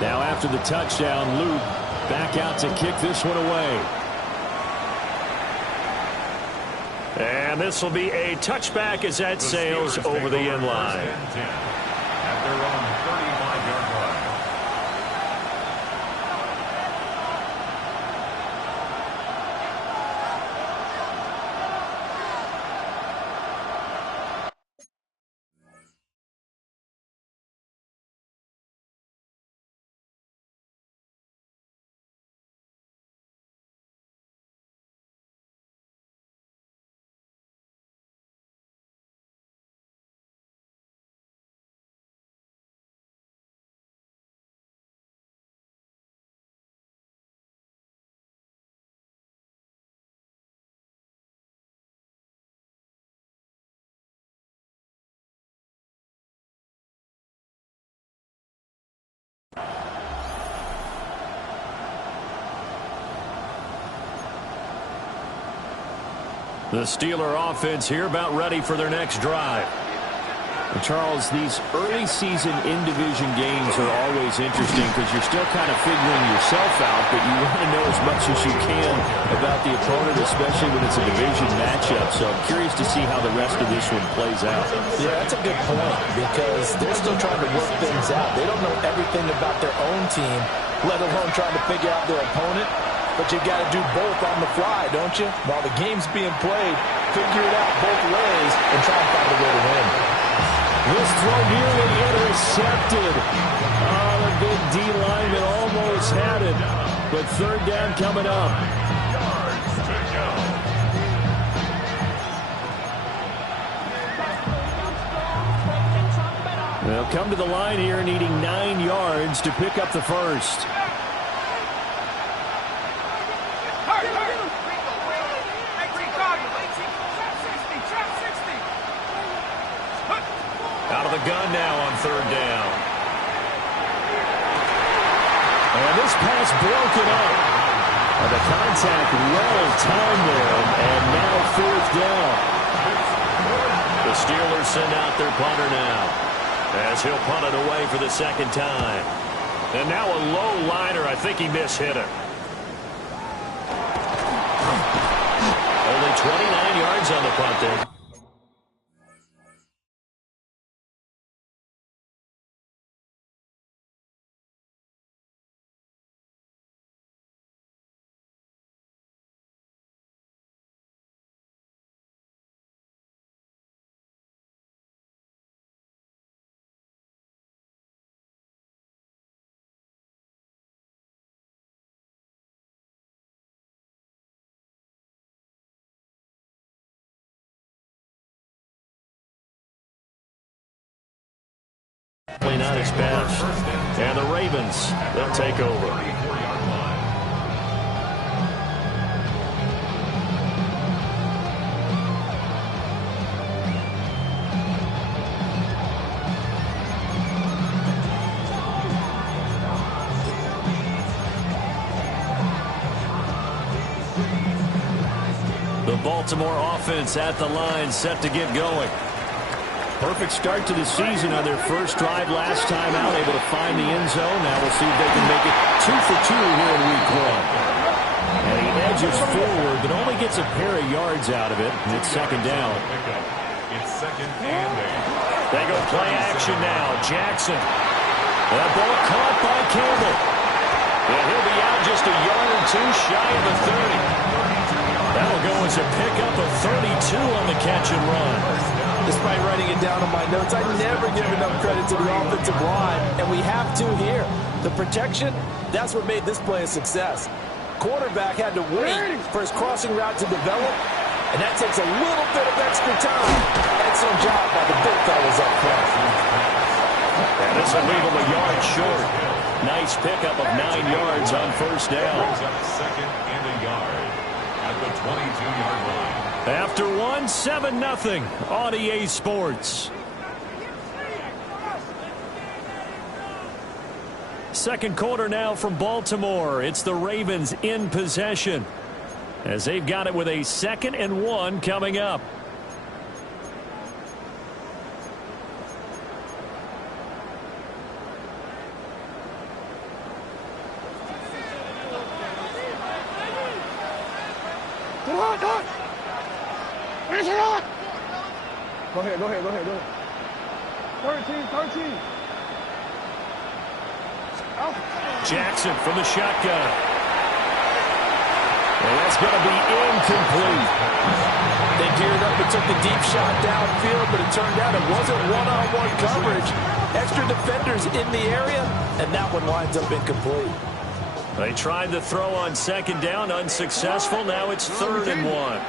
Now after the touchdown, Luke back out to kick this one away. And this will be a touchback as that sails over the end line. At their own 35-yard line. The Steeler offense here about ready for their next drive. And Charles, these early season in-division games are always interesting because you're still kind of figuring yourself out, but you want to know as much as you can about the opponent, especially when it's a division matchup. So I'm curious to see how the rest of this one plays out. Yeah, that's a good point because they're still trying to work things out. They don't know everything about their own team, let alone trying to figure out their opponent. But you got to do both on the fly, don't you? While the game's being played, figure it out both ways and try and find a way to win. This throw nearly intercepted. Oh, the big D lineman almost had it. But third down coming up. They'll come to the line here needing 9 yards to pick up the first. Out of the gun now on third down. And this pass broken up. The contact well timed there, and now fourth down. The Steelers send out their punter now, as he'll punt it away for the second time. And now a low liner. I think he mishit it. Only 29 yards on the punt there. Not his best. And the Ravens, they'll take over. The Baltimore offense at the line, set to get going. Perfect start to the season on their first drive last time out, able to find the end zone. Now we'll see if they can make it 2 for 2 here in week 1. And he edges forward, but only gets a pair of yards out of it, and it's second down. It's second and 8. They go play action now. Jackson. That ball caught by Campbell. And he'll be out just a yard or two shy of the 30. That'll go as a pickup of 32 on the catch and run. Despite writing it down on my notes, I never give enough credit to the offensive line, and we have to here. The protection, that's what made this play a success. Quarterback had to wait for his crossing route to develop, and that takes a little bit of extra time. Excellent job by the big fellas up front. And this will leave him a yard short. Nice pickup of 9 yards on first down. Second and a yard at the 22-yard line. After 7-0 on EA Sports. Second quarter now from Baltimore. It's the Ravens in possession, as they've got it with a 2nd and 1 coming up. Go ahead. 13. Jackson from the shotgun. And that's going to be incomplete. They geared up and took the deep shot downfield, but it turned out it wasn't one-on-one coverage. Extra defenders in the area, and that one winds up incomplete. They tried the throw on second down, unsuccessful. Now it's 3rd and 1.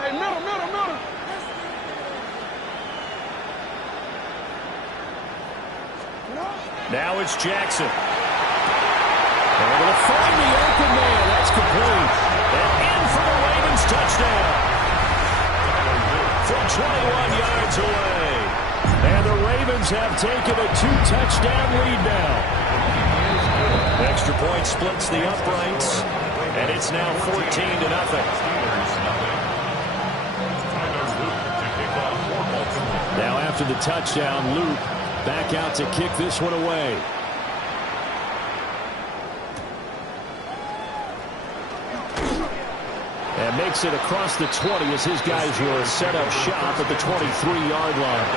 Hey, middle. Now it's Jackson. They're able to find the open man. That's complete. And in for the Ravens touchdown. From 21 yards away. And the Ravens have taken a 2-touchdown lead now. Extra point splits the uprights. And it's now 14-0. Now after the touchdown, Luke back out to kick this one away. And makes it across the 20 as his guys were set up shop at the 23-yard line.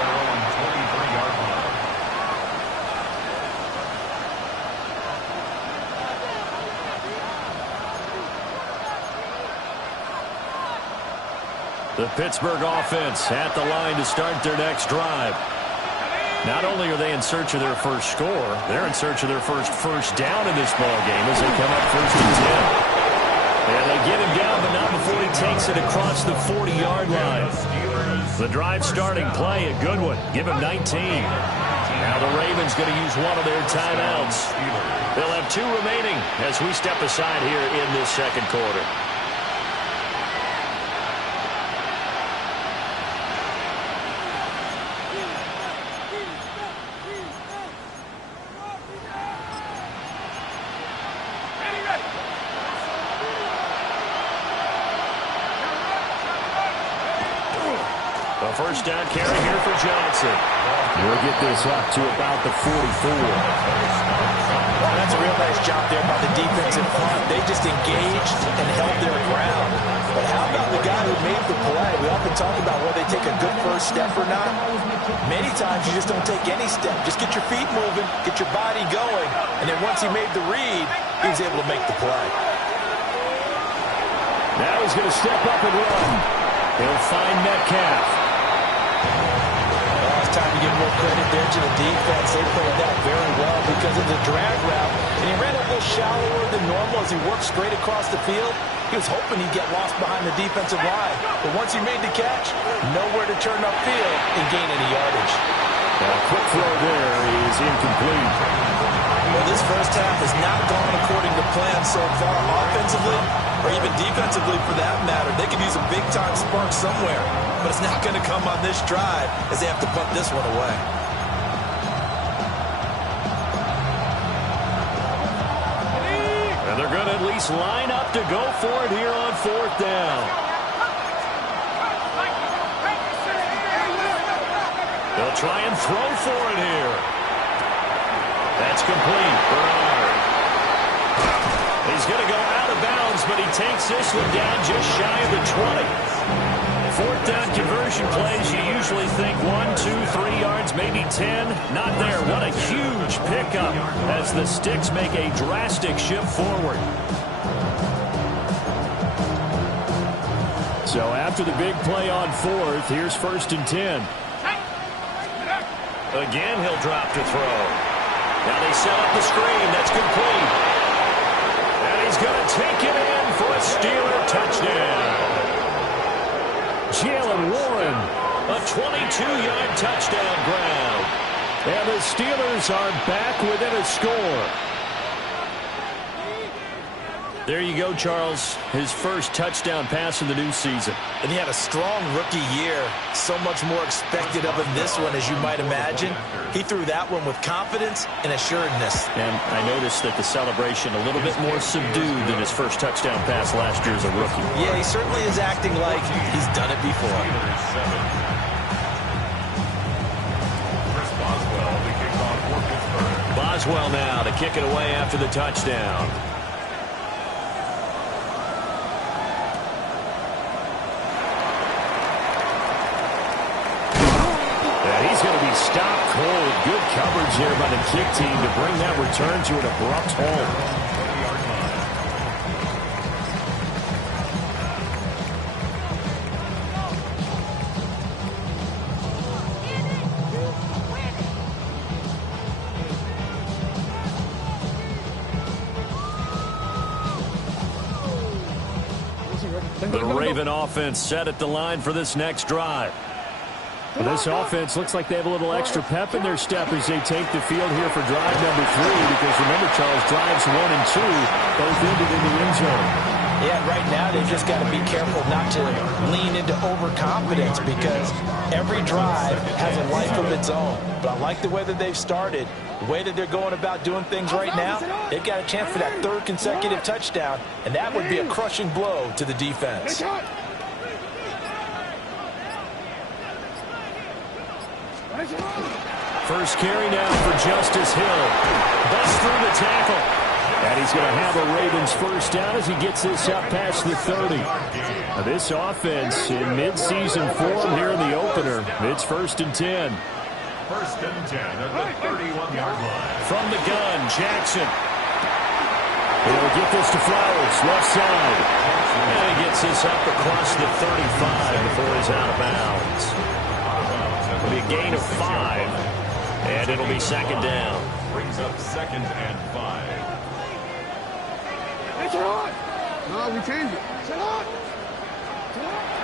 The Pittsburgh offense at the line to start their next drive. Not only are they in search of their first score, they're in search of their first down in this ball game as they come up 1st and 10. And they get him down, but not before he takes it across the 40-yard line. The drive starting play, a good one. Give him 19. Now the Ravens going to use one of their timeouts. They'll have 2 remaining as we step aside here in this second quarter. First down carry here for Johnson. We'll get this up to about the 44. Well, that's a real nice job there by the defensive front. They just engaged and held their ground. But how about the guy who made the play? We often talk about whether they take a good first step or not. Many times you just don't take any step. Just get your feet moving, get your body going. And then once he made the read, he was able to make the play. Now he's going to step up and run. He'll find Metcalf. It's time to give more credit there to the defense. They played that very well because of the drag route. And he ran a little shallower than normal as he worked straight across the field. He was hoping he'd get lost behind the defensive line. But once he made the catch, nowhere to turn upfield and gain any yardage. A quick throw there is incomplete. Well, this first half has not gone according to plan so far offensively or even defensively for that matter. They could use a big-time spark somewhere, but it's not going to come on this drive as they have to punt this one away. And they're going to at least line up to go for it here on 4th down. They'll try and throw for it here. That's complete. Bernard. He's going to go out of bounds, but he takes this one down just shy of the 20. 4th down conversion plays, you usually think 1, 2, 3 yards, maybe 10. Not there. What a huge pickup as the Sticks make a drastic shift forward. So after the big play on 4th, here's 1st and 10. Again, he'll drop to throw. Now they set up the screen. That's complete. And he's going to take it in for a Steeler touchdown. Jalen Warren, a 22-yard touchdown grab. And the Steelers are back within a score. There you go, Charles. His first touchdown pass of the new season. And he had a strong rookie year. So much more expected of him this one, as you might imagine. He threw that one with confidence and assuredness. And I noticed that the celebration a little bit more subdued than his first touchdown pass last year as a rookie. Yeah, he certainly is acting like he's done it before. Boswell now to kick it away after the touchdown. coverage here by the kick team to bring that return to an abrupt halt. The Raven offense set at the line for this next drive. This offense looks like they have a little extra pep in their step as they take the field here for drive number 3, because remember, Charles, drives 1 and 2 both ended in the end zone. Yeah, right now they've just got to be careful not to lean into overconfidence, because every drive has a life of its own. But I like the way that they've started, the way that they're going about doing things right now. They've got a chance for that 3rd consecutive touchdown, and that would be a crushing blow to the defense. First carry now for Justice Hill. Busts through the tackle. And he's going to have a Ravens first down as he gets this up past the 30. Now this offense in midseason form here in the opener. It's 1st and 10. 1st and 10 at the 31-yard line. From the gun, Jackson. He'll get this to Flowers, left side. And he gets this up across the 35 before he's out of bounds. It'll be a gain of 5. And it'll be 2nd down. Brings up 2nd and 5. No, we changed it.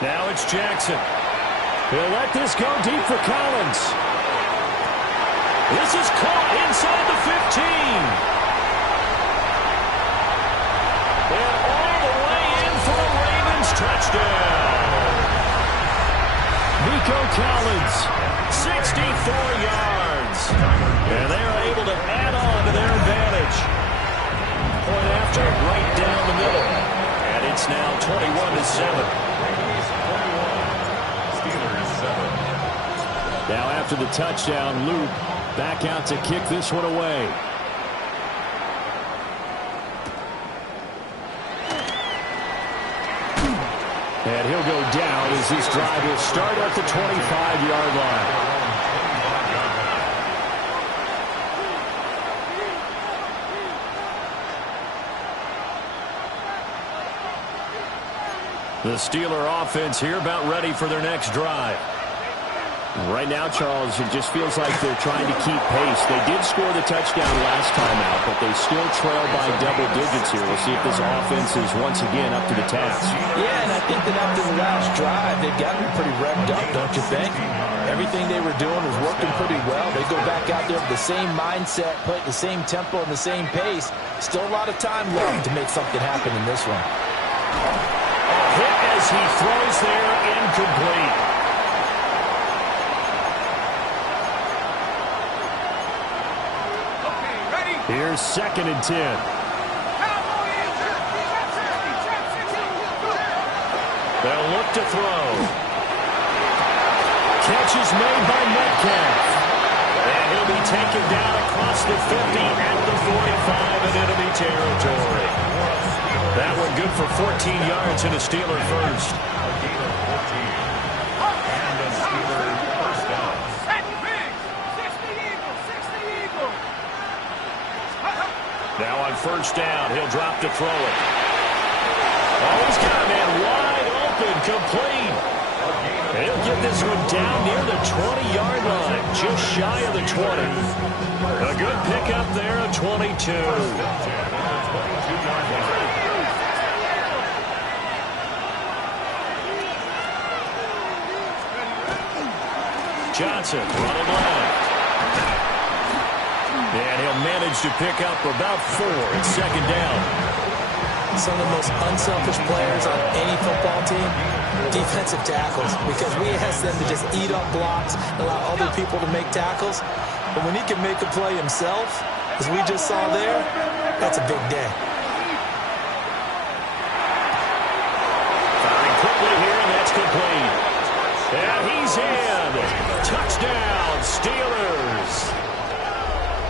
Now it's Jackson. He'll let this go deep for Collins. This is caught inside the 15. And all the way in for the Ravens touchdown. Nico Collins, 64 yards. And they're able to add on to their advantage. Point after, right down the middle. And it's now 21-7. Steelers 7. Now after the touchdown, Luke back out to kick this one away. And he'll go down as this drive will start at the 25-yard line. The Steeler offense here about ready for their next drive. Right now, Charles, it just feels like they're trying to keep pace. They did score the touchdown last time out, but they still trail by double digits here. We'll see if this offense is once again up to the task. Yeah, and I think that after the last drive, they've got to be pretty revved up, don't you think? Everything they were doing was working pretty well. They go back out there with the same mindset, play at the same tempo and the same pace. Still a lot of time left to make something happen in this one. Hit as he throws there, incomplete. Here's 2nd and 10. They'll look to throw. Catch is made by Metcalf. And he'll be taken down across the 50 at the 45, and it'll be territory. That one good for 14 yards and a Steeler first. And a Steeler first down. Now on first down, he'll drop to throw it. Oh, he's got a man wide open, complete. He'll get this one down near the 20-yard line, just shy of the 20. A good pickup there, a 22. Johnson running left. And he'll manage to pick up about 4 at 2nd down. Some of the most unselfish players on any football team, defensive tackles, because we ask them to just eat up blocks, allow other people to make tackles. But when he can make a play himself, as we just saw there, that's a big day. Firing quickly here, and that's complete. And he's in. Touchdown, Steelers.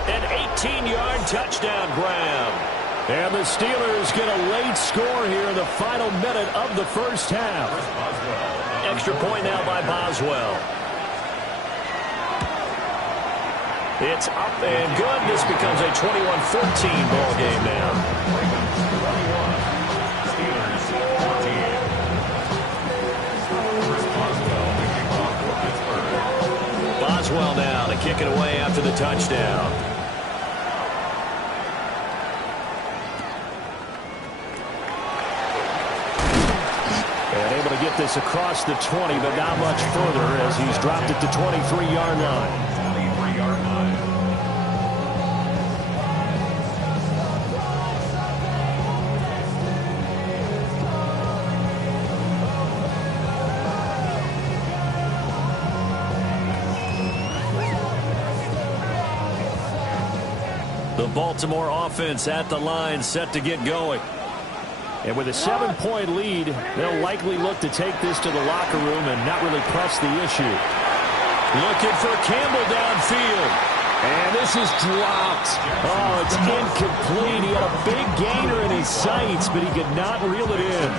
An 18-yard touchdown grab. And the Steelers get a late score here in the final minute of the first half. Extra point now by Boswell. It's up and good. This becomes a 21-14 ball game now. Boswell now to kick it away after the touchdown. And able to get this across the 20, but not much further as he's dropped it to 23-yard line. The Baltimore offense at the line, set to get going. And with a 7-point lead, they'll likely look to take this to the locker room and not really press the issue. Looking for Campbell downfield. And this is dropped. Oh, it's incomplete. He had a big gainer in his sights, but he could not reel it in.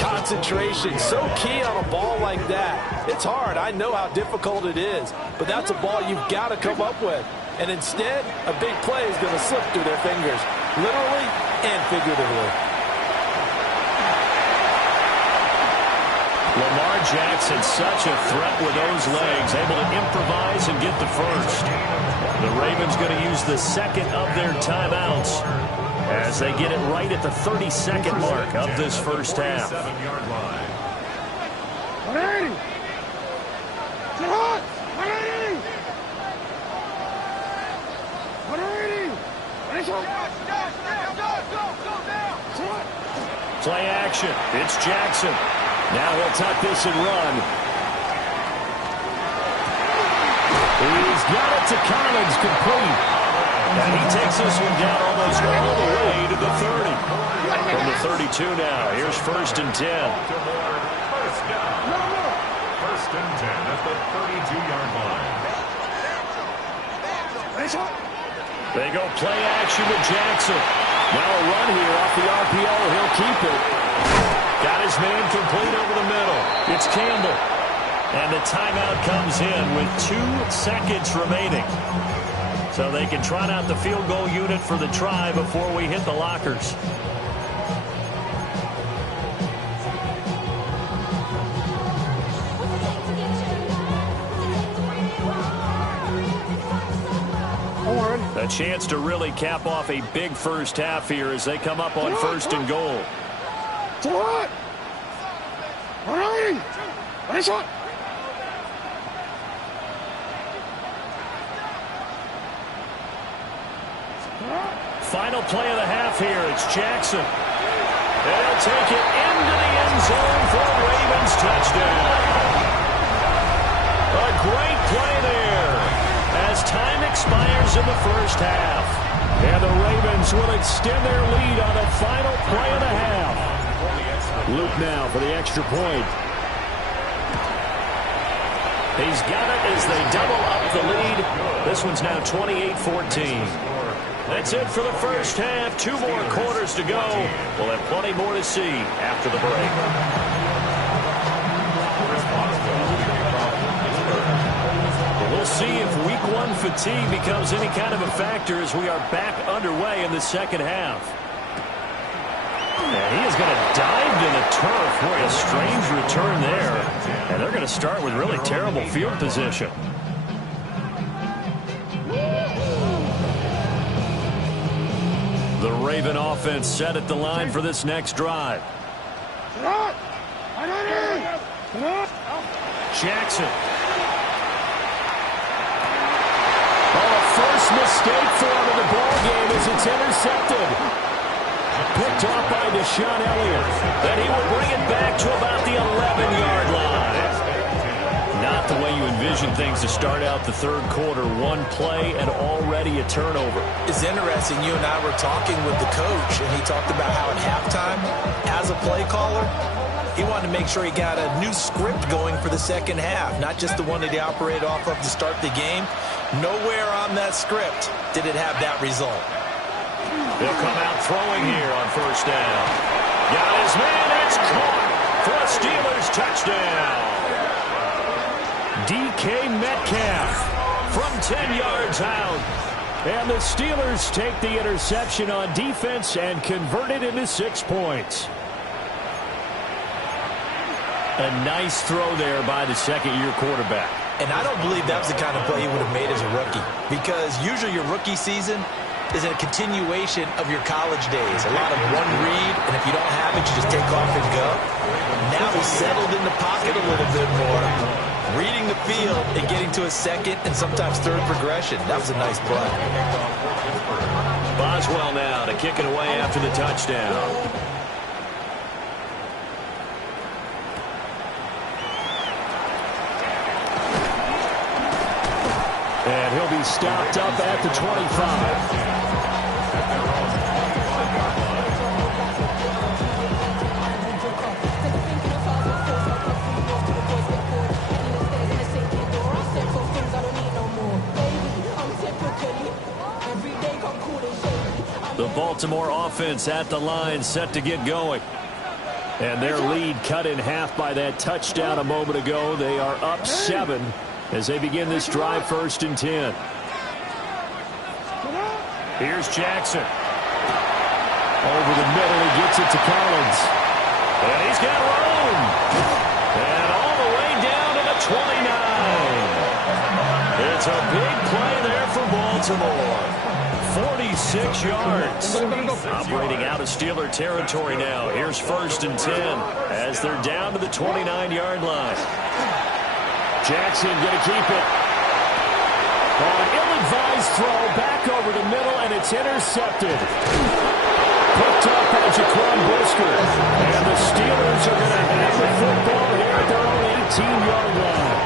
Concentration, so key on a ball like that. It's hard. I know how difficult it is, but that's a ball you've got to come up with. And instead, a big play is going to slip through their fingers, literally and figuratively. Lamar Jackson, such a threat with those legs, able to improvise and get the first. The Ravens going to use the second of their timeouts as they get it right at the 32nd mark of this first half. Play action. It's Jackson. Now he'll tuck this and run. He's got it to Collins, complete. And he takes this one down almost all the way to the 30. From the 32 now, here's 1st and 10. First down. 1st and 10 at the 32-yard line. They go play action to Jackson. Now a run here off the RPO. He'll keep it. Got his man complete over the middle. It's Campbell. And the timeout comes in with 2 seconds remaining. So they can trot out the field goal unit for the try before we hit the lockers. A chance to really cap off a big first half here as they come up on 1st and goal. Final play of the half here. It's Jackson. They'll take it into the end zone for a Ravens touchdown. A great play there as time expires in the first half. And the Ravens will extend their lead on the final play of the half. Luke now for the extra point. He's got it as they double up the lead. This one's now 28-14. That's it for the first half. 2 more quarters to go. We'll have plenty more to see after the break. We'll see if week 1 fatigue becomes any kind of a factor as we are back underway in the second half. And he is going to dive to the turf. Boy, a strange return there. And they're going to start with really terrible field position. The Raven offense set at the line for this next drive. Jackson. Oh, a first mistake for him in the ball game as it's intercepted. Picked off by Deshaun Elliott. Then he will bring it back to about the 11-yard line. Not the way you envision things to start out the third quarter. 1 play and already a turnover. It's interesting. You and I were talking with the coach, and he talked about how at halftime, as a play caller, he wanted to make sure he got a new script going for the second half, not just the one that he operated off of to start the game. Nowhere on that script did it have that result. They'll come out throwing here on first down. Got his man. It's caught for a Steelers touchdown. DK Metcalf from 10 yards out. And the Steelers take the interception on defense and convert it into 6 points. A nice throw there by the second-year quarterback. And I don't believe that was the kind of play he would have made as a rookie, because usually your rookie season is a continuation of your college days. A lot of one read, and if you don't have it, you just take off and go. Now he's settled in the pocket a little bit more, reading the field and getting to a second and sometimes third progression. That was a nice play. Boswell now to kick it away after the touchdown. And he'll be stopped up at the 25. The Baltimore offense at the line, set to get going. And their lead cut in half by that touchdown a moment ago. They are up 7 as they begin this drive, 1st and 10. Here's Jackson. Over the middle, he gets it to Collins. And he's got room. And all the way down to the 29. It's a big play there for Baltimore. 46 yards. Operating out of Steeler territory now. Here's 1st and 10 as they're down to the 29-yard line. Jackson going to keep it. On an ill-advised throw back over the middle, and it's intercepted. Picked up by Jaquan Brisker. And the Steelers are going to have the football here at their own 18-yard line.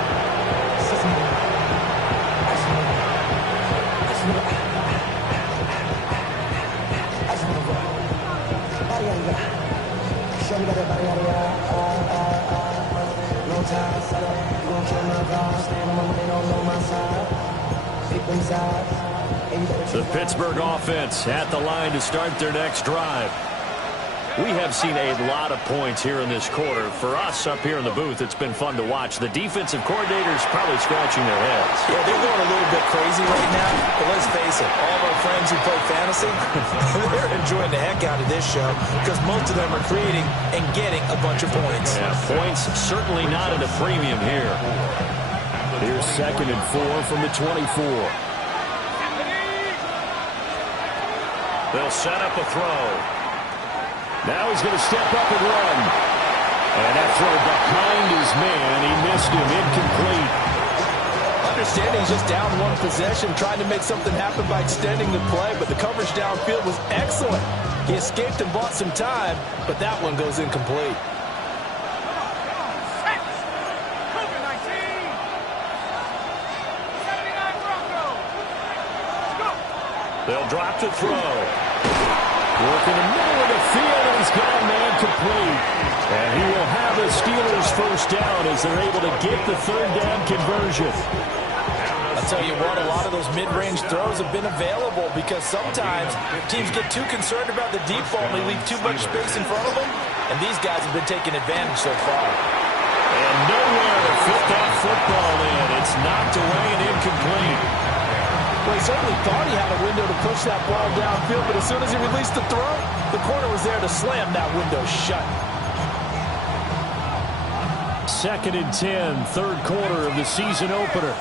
The Pittsburgh offense at the line to start their next drive. We have seen a lot of points here in this quarter. For us up here in the booth, it's been fun to watch. The defensive coordinators probably scratching their heads. Yeah, they're going a little bit crazy right now. But let's face it, all of our friends who play fantasy, they're enjoying the heck out of this show because most of them are creating and getting a bunch of points. Yeah, points certainly not at a premium here. Here's 2nd and 4 from the 24. They'll set up a throw. Now he's going to step up and run. And that throw behind his man. He missed him. Incomplete. Understanding he's just down one possession, trying to make something happen by extending the play, but the coverage downfield was excellent. He escaped and bought some time, but that one goes incomplete. They'll drop to throw. Working the middle of the field, and he's got a man complete. And he will have the Steelers first down as they're able to get the 3rd down conversion. I'll tell you what, a lot of those mid-range throws have been available because sometimes teams get too concerned about the deep ball and they leave too much space in front of them. And these guys have been taking advantage so far. And nowhere to fit that football in. It's knocked away and incomplete. Well, he certainly thought he had a window to push that ball downfield, but as soon as he released the throw, the corner was there to slam that window shut. 2nd and 10, 3rd quarter of the season opener.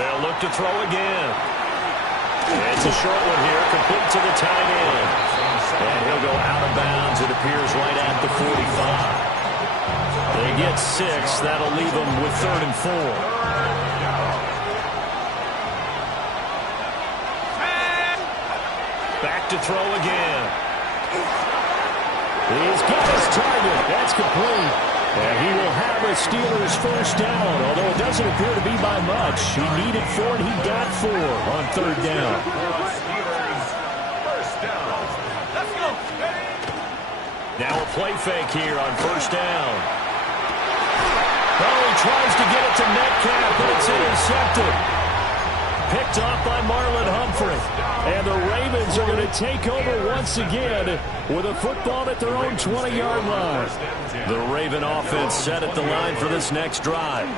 They'll look to throw again. It's a short one here, complete to the tight end. And he'll go out of bounds, it appears, right at the 45. They get 6. That'll leave them with 3rd and 4. Back to throw again. He's got his target. That's complete. And he will have a Steelers first down, although it doesn't appear to be by much. He needed 4, and he got 4 on 3rd down. Now a play fake here on 1st down. Oh, he tries to get it to Metcalf, but it's intercepted. picked off by Marlon Humphrey. And the Ravens are going to take over once again with a football at their own 20-yard line. The Raven offense set at the line for this next drive.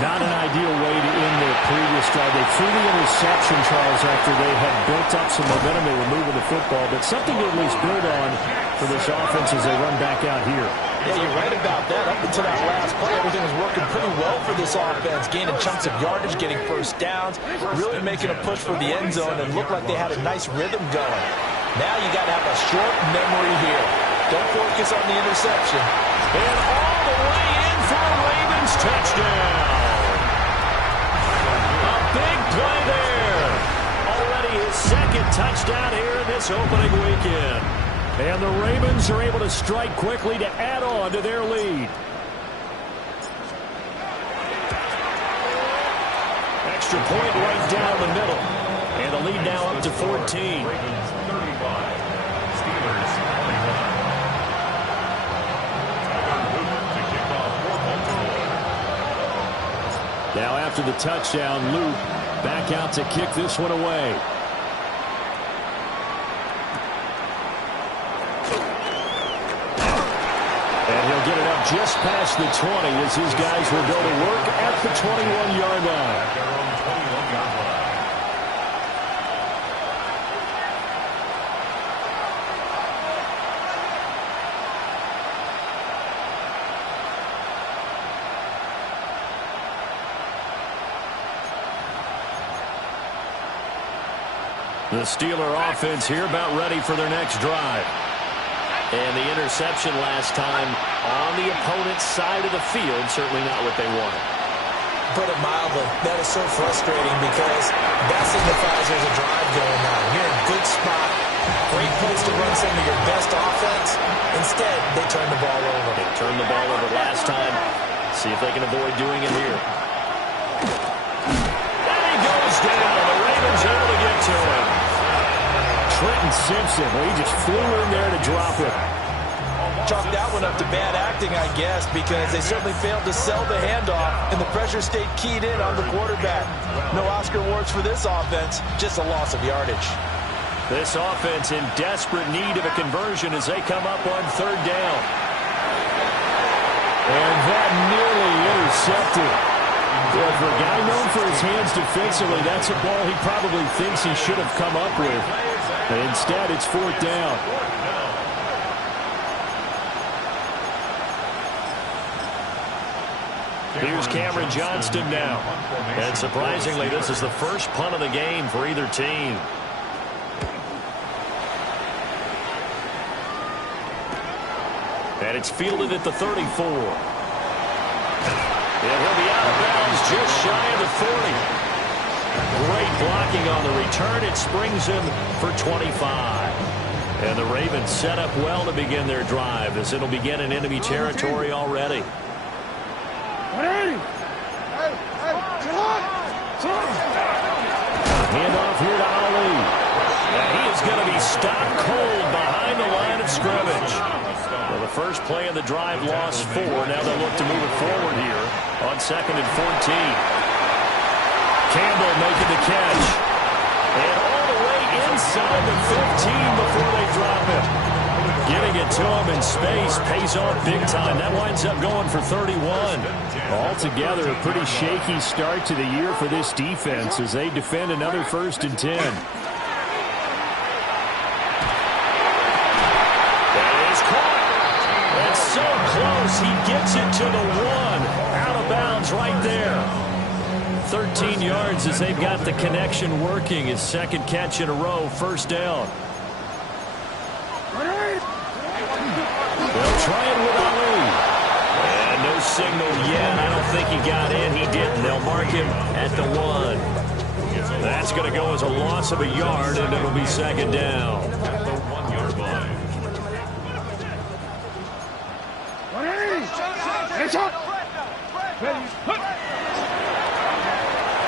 Not an ideal way to end their previous drive. They threw the interception, Charles, after they had built up some momentum. They were moving the football, but something to at least build on for this offense as they run back out here. Yeah, you're right about that. Up until that last play, everything was working pretty well for this offense, gaining chunks of yardage, getting first downs, really making a push for the end zone, and looked like they had a nice rhythm going. Now you got to have a short memory here. Don't focus on the interception. And all the way in for a Ravens touchdown. A big play there. Already his second touchdown here in this opening weekend. And the Ravens are able to strike quickly to add on to their lead. Extra point right down the middle. And the lead now up to 14. Ravens 35. Steelers 21. Now after the touchdown, Luke back out to kick this one away. And he'll get it up just past the 20 as his guys will go to work at the 21-yard line. Their own 21-yard line. The Steeler offense here about ready for their next drive. And the interception last time on the opponent's side of the field, certainly not what they wanted. Put it mildly, that is so frustrating because that signifies there's a drive going on. You're in a good spot, great place to run some of your best offense. Instead, they turn the ball over. They turned the ball over last time. See if they can avoid doing it here. And he goes down. The Ravens able to get to him. Trenton Simpson, well, he just flew in there to drop it. Chalk that one up to bad acting, I guess, because they certainly failed to sell the handoff, and the pressure stayed keyed in on the quarterback. No Oscar awards for this offense, just a loss of yardage. This offense in desperate need of a conversion as they come up on third down. And that nearly intercepted. Yeah, for a guy known for his hands defensively, that's a ball he probably thinks he should have come up with. Instead, it's fourth down. Here's Cameron Johnston now. And surprisingly, this is the first punt of the game for either team. And it's fielded at the 34. And he'll be out of bounds just shy of the 40. Great blocking on the return. It springs him for 25. And the Ravens set up well to begin their drive as it'll begin in enemy territory already. Handoff here to Ali. And he is going to be stopped cold behind the line of scrimmage. Well, the first play of the drive lost 4. Now they'll look to move it forward here on 2nd and 14. Campbell making the catch. And all the way inside the 15 before they drop him. Getting it to him in space pays off big time. That winds up going for 31. Altogether, a pretty shaky start to the year for this defense as they defend another 1st and 10. That is caught. And so close, he gets it to the 1. Out of bounds right there. 13 yards as they've got the connection working. His second catch in a row, first down. They'll try it with Ali. And no signal yet. I don't think he got in. He didn't. They'll mark him at the 1. That's going to go as a loss of a yard, and it'll be second down. At the 1-yard line.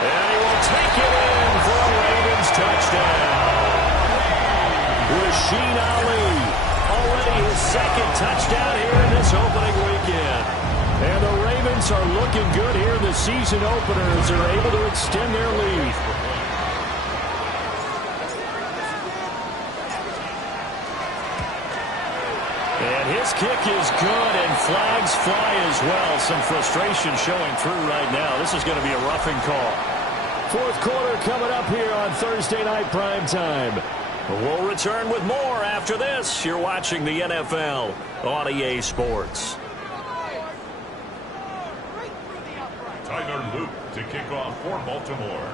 And he will take it in for a Ravens touchdown. Rasheen Ali, already his second touchdown here in this opening weekend. And the Ravens Ravens are looking good here. The season openers are able to extend their lead. And his kick is good, and flags fly as well. Some frustration showing through right now. This is going to be a roughing call. Fourth quarter coming up here on Thursday Night Primetime. We'll return with more after this. You're watching the NFL on EA Sports. Tyler Luke to kick off for Baltimore.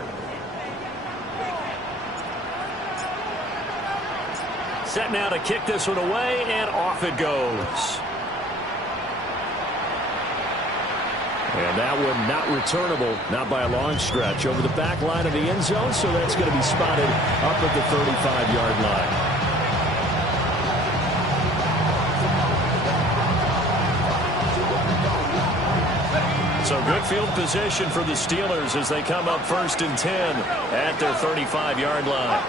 Set now to kick this one away, and off it goes. And that one not returnable, not by a long stretch, over the back line of the end zone, so that's going to be spotted up at the 35-yard line. So good field position for the Steelers as they come up 1st and 10 at their 35-yard line.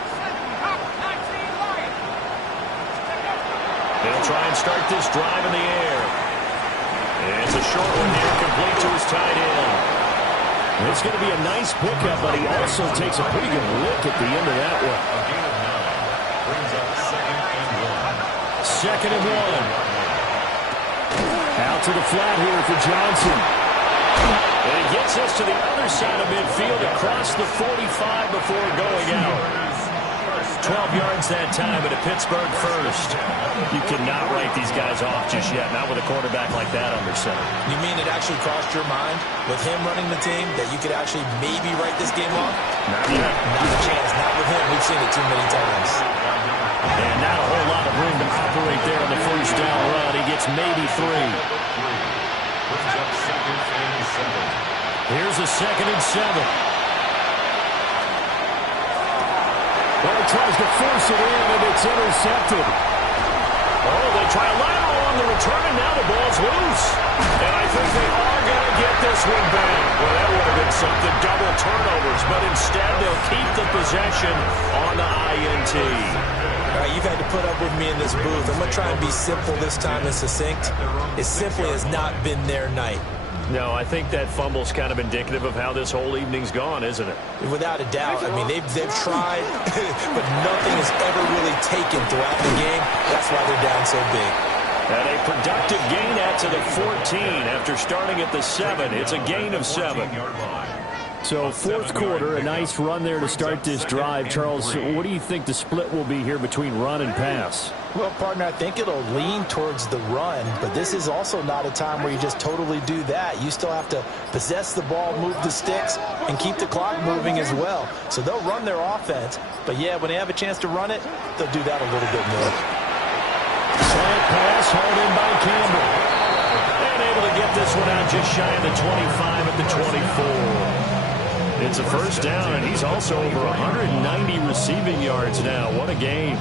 They'll try and start this drive in the air. It's a short one here, complete to his tight end. It's going to be a nice pickup, but he also takes a pretty good look at the end of that one. A gain of 9 brings up 2nd and 1. 2nd and 1. Out to the flat here for Johnson. And he gets us to the other side of midfield across the 45 before going out. 12 yards that time, but a Pittsburgh first. You cannot write these guys off just yet, not with a quarterback like that under center. You mean it actually crossed your mind with him running the team that you could actually maybe write this game off? Not yet. Not a chance. Not with him. We've seen it too many times. And not a whole lot of room to operate there on the first down run. He gets maybe 3. Brings up 2nd and 7. Here's a 2nd and 7. Well, he tries to force it in, and it's intercepted. Oh, they try a lateral on the return, and now the ball's loose. And I think they are going to get this one back. Well, that would have been something, double turnovers, but instead they'll keep the possession on the INT. All right, you've had to put up with me in this booth. I'm going to try and be simple this time and succinct. It simply has not been their night. No, I think that fumble's kind of indicative of how this whole evening's gone, isn't it? Without a doubt. I mean, they've tried, but nothing has ever really taken throughout the game. That's why they're down so big. And a productive gain out to the 14 after starting at the 7. It's a gain of 7. So fourth quarter, a nice run there to start this drive. Charles, what do you think the split will be here between run and pass? Well, partner, I think it'll lean towards the run, but this is also not a time where you just totally do that. You still have to possess the ball, move the sticks, and keep the clock moving as well. So they'll run their offense, but yeah, when they have a chance to run it, they'll do that a little bit more. Slant pass hauled in by Campbell. And able to get this one out just shy of the 25 at the 24. It's a first down, and he's also over 190 receiving yards now. What a game.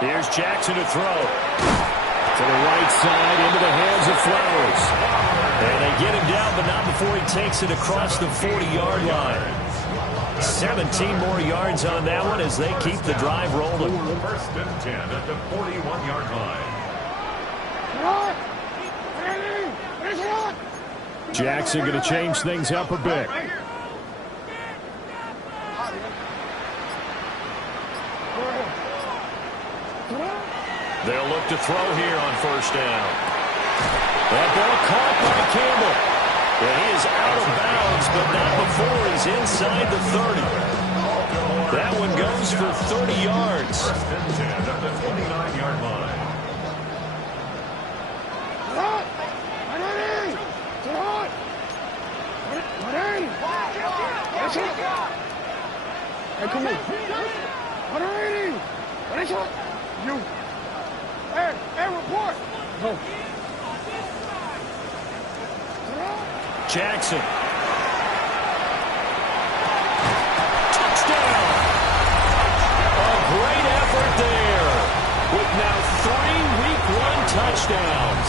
Here's Jackson to throw. To the right side, into the hands of Flowers. And they get him down, but not before he takes it across the 40-yard line. 17 more yards on that one as they keep the drive rolling. 1st and 10 at the 41-yard line. Jackson going to change things up a bit. They'll look to throw here on first down. That ball caught by Campbell. And he is out of bounds, but not before he's inside the 30. That one goes for 30 yards. 1st and 10 at the 29-yard line. Hey, come on. You. Hey, report. Go. Jackson. Touchdown. A great effort there with now 3 Week 1 touchdowns.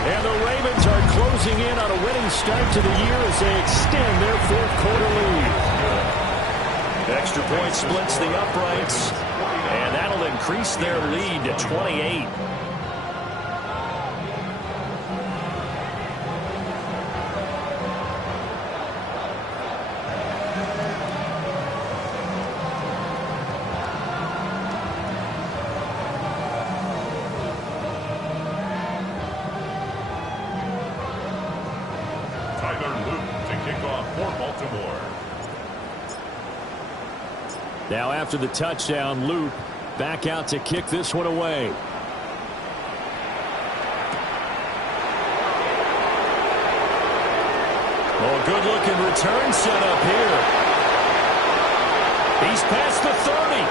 And the Ravens are closing in on a winning start to the year as they extend their fourth quarter lead. Extra point splits the uprights, and that'll increase their lead to 28. Now after the touchdown, Loop back out to kick this one away. Oh, good-looking return set up here. He's past the 30.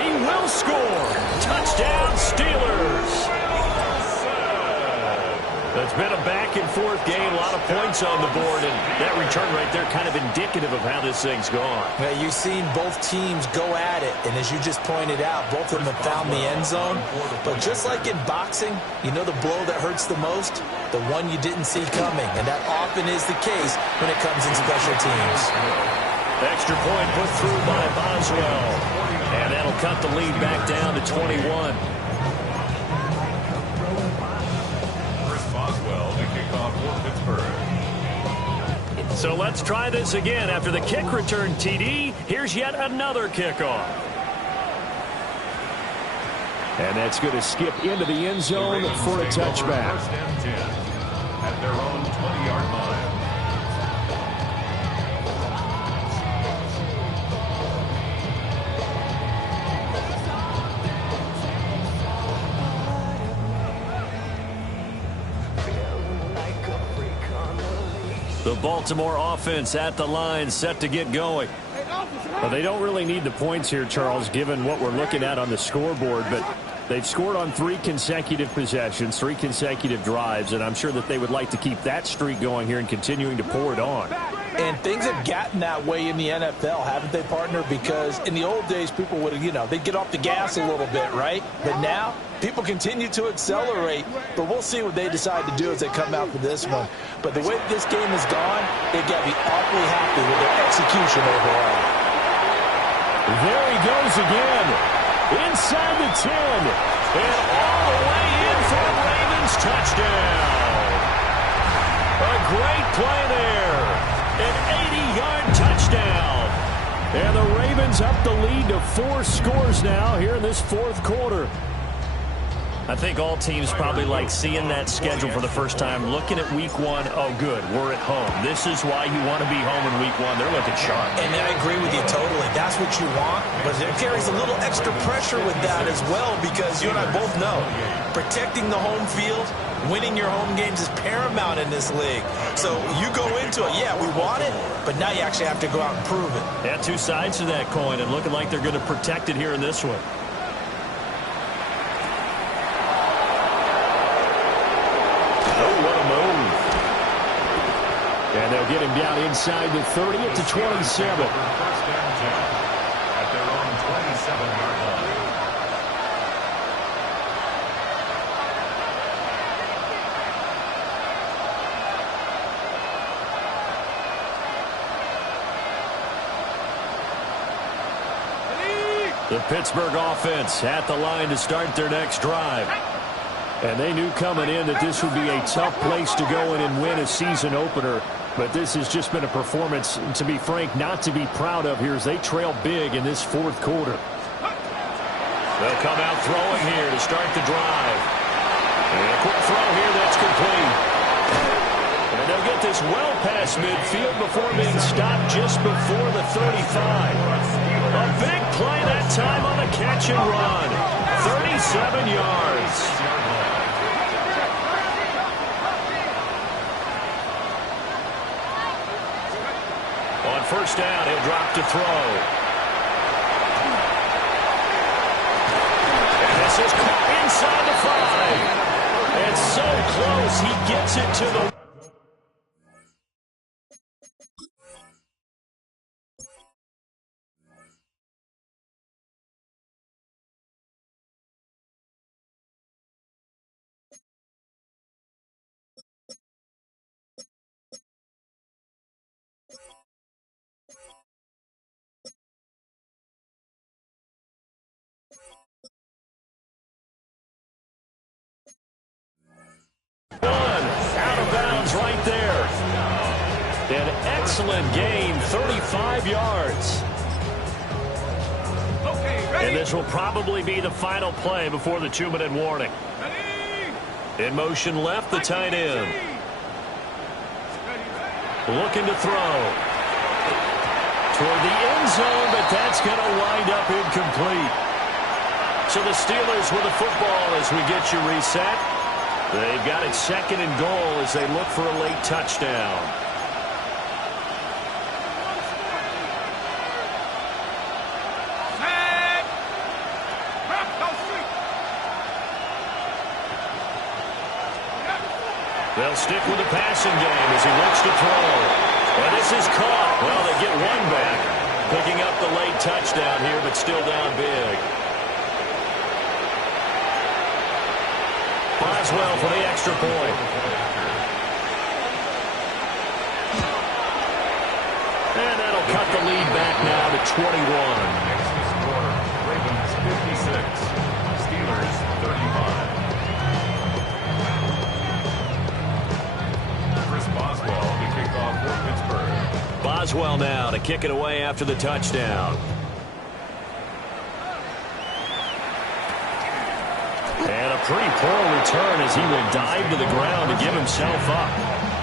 He will score. Touchdown, Steelers. It's been a back-and-forth game, a lot of points on the board, and that return right there kind of indicative of how this thing's gone. Yeah, you've seen both teams go at it, and as you just pointed out, both of them have found the end zone. But just like in boxing, you know the blow that hurts the most? The one you didn't see coming, and that often is the case when it comes in special teams. Extra point put through by Boswell, and that'll cut the lead back down to 21. So let's try this again. After the kick return TD, here's yet another kickoff. And that's going to skip into the end zone for a touchback. First and 10 at their own 20-yard line. The Baltimore offense at the line, set to get going. Well, they don't really need the points here, Charles, given what we're looking at on the scoreboard, but they've scored on 3 consecutive possessions, 3 consecutive drives, and I'm sure that they would like to keep that streak going here and continuing to pour it on. And things have gotten that way in the NFL, haven't they, partner? Because in the old days, people would, they'd get off the gas a little bit, right? But now, people continue to accelerate, but we'll see what they decide to do as they come out for this one. But the way this game has gone, they've got to be awfully happy with their execution overall. There he goes again. Inside the 10. And all the way in for a Ravens touchdown. A great play there. An 80-yard touchdown. And the Ravens up the lead to 4 scores now here in this fourth quarter. I think all teams probably like seeing that schedule for the first time, looking at week 1. Oh, good, we're at home. This is why you want to be home in week 1. They're looking sharp. And I agree with you totally. That's what you want, but there carries a little extra pressure with that as well, because you and I both know protecting the home field, winning your home games is paramount in this league. So you go into it, yeah, we want it, but now you actually have to go out and prove it. Yeah, 2 sides to that coin, and looking like they're going to protect it here in this one. And they'll get him down inside the 30 to 27. First and 10 at their own 27-yard line. The Pittsburgh offense at the line to start their next drive. And they knew coming in that this would be a tough place to go in and win a season opener. But this has just been a performance, to be frank, not to be proud of here as they trail big in this fourth quarter. They'll come out throwing here to start the drive. And a quick throw here that's complete. And they'll get this well past midfield before being stopped just before the 35. A big play that time on the catch and run. 37 yards. On first down, he'll drop to throw. And this is caught inside the 5. It's so close, he gets it to the An excellent gain, 35 yards. And this will probably be the final play before the 2-minute warning. In motion left, the tight end. Looking to throw. Toward the end zone, but that's going to wind up incomplete. So the Steelers with the football as we get you reset. They've got it 2nd and goal as they look for a late touchdown. They'll stick with the passing game as he looks to throw. And this is caught. Well, they get one back. Picking up the late touchdown here, but still down big. Boswell for the extra point. And that'll cut the lead back now to 21. Next to score, Ravens 56, Steelers 35. Boswell to kick off for Pittsburgh. Boswell now to kick it away after the touchdown. And a pretty poor return as he will dive to the ground to give himself up.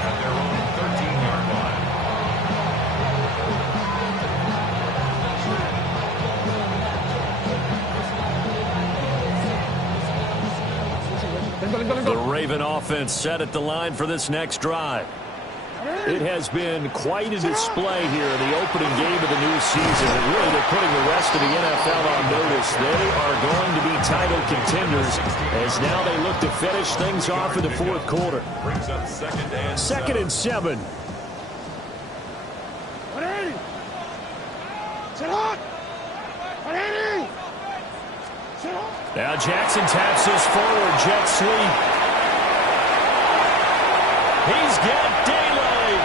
At their own 13-yard line. The Raven offense set at the line for this next drive. It has been quite a display here in the opening game of the new season. And really, they're putting the rest of the NFL on notice. They are going to be title contenders as now they look to finish things off in the fourth quarter. Brings up second and 7. Now Jackson taps this forward, jet sweep. He's got daylight.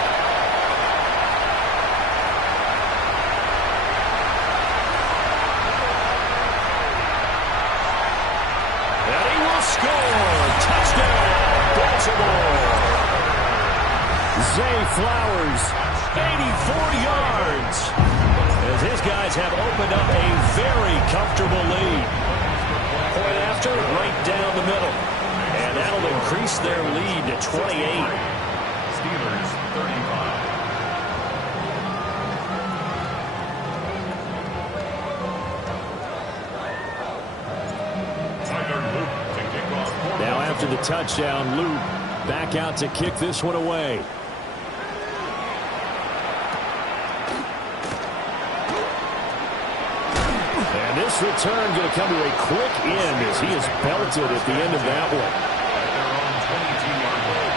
And he will score. Touchdown, Baltimore. Zay Flowers, 84 yards. As his guys have opened up a very comfortable lead. Point after, right down the middle. And that'll increase their lead to 28. Steelers 35. Now after the touchdown, Luke back out to kick this one away. And this return going to come to a quick end as he is belted at the end of that one. At their own 22-yard line.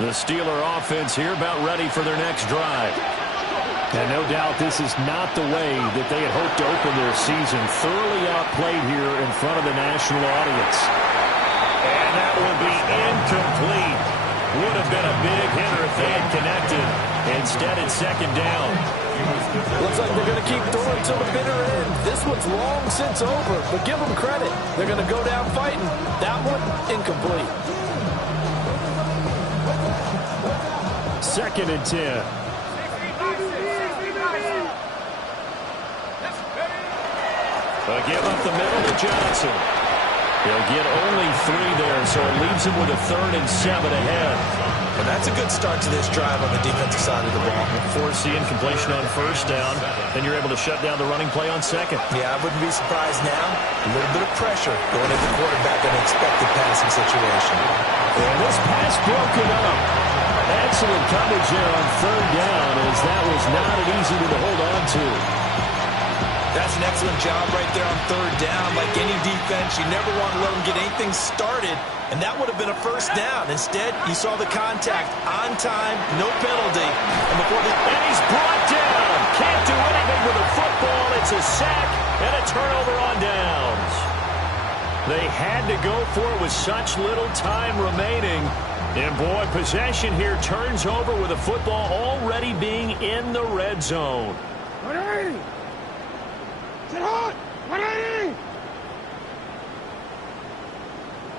The Steeler offense here about ready for their next drive. And no doubt this is not the way that they had hoped to open their season. Thoroughly outplayed here in front of the national audience. And that will be incomplete. Would have been a big hitter if they had connected. Instead, it's second down. Looks like they're going to keep throwing till the bitter end. This one's long since over, but give them credit. They're going to go down fighting. That one, incomplete. Second and 10. A give up the middle to Johnson. He'll get only 3 there, so it leaves him with a 3rd and 7 ahead. And that's a good start to this drive on the defensive side of the ball. Force the incompletion on first down, then you're able to shut down the running play on second. Yeah, I wouldn't be surprised now. A little bit of pressure going at the quarterback in an expected passing situation. And this pass broken up. Excellent coverage there on 3rd down, as that was not an easy one to hold on to. That's an excellent job right there on 3rd down. Like any defense, you never want to let them get anything started, and that would have been a first down. Instead, you saw the contact on time, no penalty. And he's brought down. Can't do anything with the football. It's a sack and a turnover on downs. They had to go for it with such little time remaining. And boy, possession here turns over with the football already being in the red zone. 180. Sit hard. 180.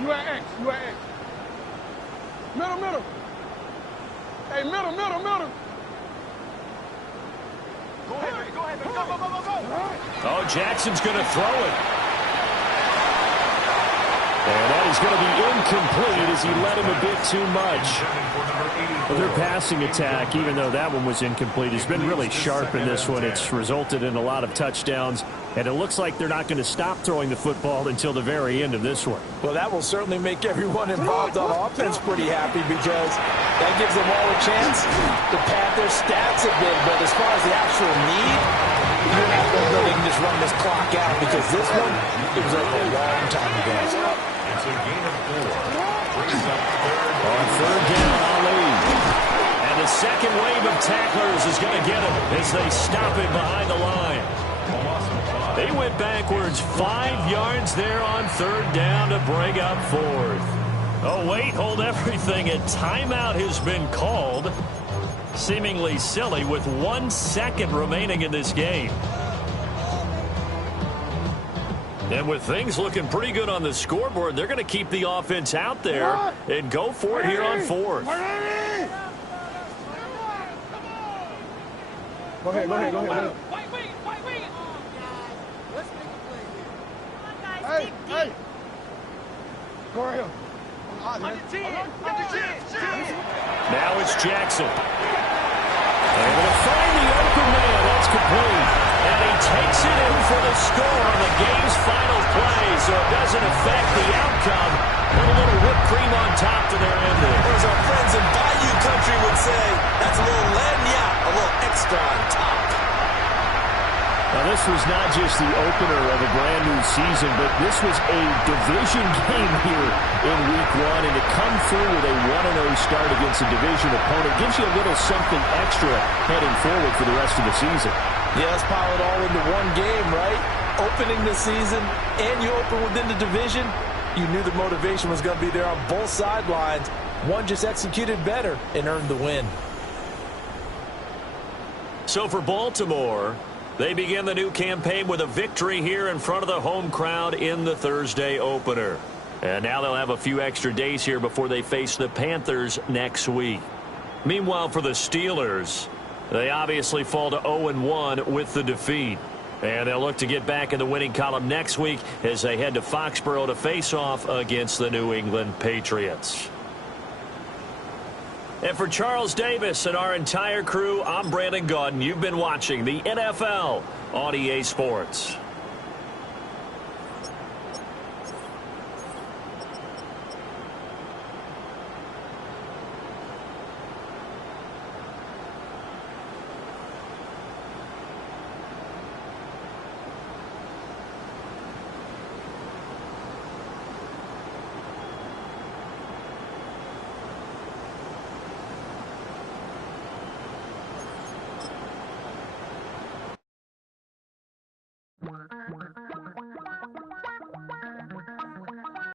You at X. You at X. Middle, middle. Hey, middle, middle, middle. Go ahead, go ahead, go, go, go, go, go. Oh, Jackson's going to throw it. And that is going to be incomplete as he led him a bit too much. Their passing attack, even though that one was incomplete, has been really sharp in this one. It's resulted in a lot of touchdowns, and it looks like they're not going to stop throwing the football until the very end of this one. Well, that will certainly make everyone involved on offense pretty happy because that gives them all a chance to pad their stats a bit. But as far as the actual need, you're not going to really just run this clock out because this one, it was over a long time ago. It's a gain of 4. Brings up third. On third down, Ali. And the second wave of tacklers is going to get him as they stop it behind the line. They went backwards 5 yards there on third down to bring up fourth. Oh, wait, hold everything. A timeout has been called. Seemingly silly with 1 second remaining in this game. And with things looking pretty good on the scoreboard, they're going to keep the offense out there and go for it here on fourth. Go ahead, go ahead, go ahead. Wait. Let's make a play here. Come on, guys. Hey, Dig hey. deep. Go right here. On the 10. Now it's Jackson. Able to find the open man. That's complete. And he takes it in for the score on the game's final play, so it doesn't affect the outcome. Put a little whipped cream on top to their ending. Or as our friends in Bayou Country would say, that's a little lagniappe, a little extra on top. Now, this was not just the opener of a brand-new season, but this was a division game here in Week 1, and to come through with a 1-0 start against a division opponent gives you a little something extra heading forward for the rest of the season. Yeah, let's pile it all into one game, right? Opening the season, and you open within the division, you knew the motivation was going to be there on both sidelines. One just executed better and earned the win. So for Baltimore, they begin the new campaign with a victory here in front of the home crowd in the Thursday opener. And now they'll have a few extra days here before they face the Panthers next week. Meanwhile, for the Steelers, they obviously fall to 0-1 with the defeat. And they'll look to get back in the winning column next week as they head to Foxborough to face off against the New England Patriots. And for Charles Davis and our entire crew, I'm Brandon Gaudin. You've been watching the NFL on EA Sports.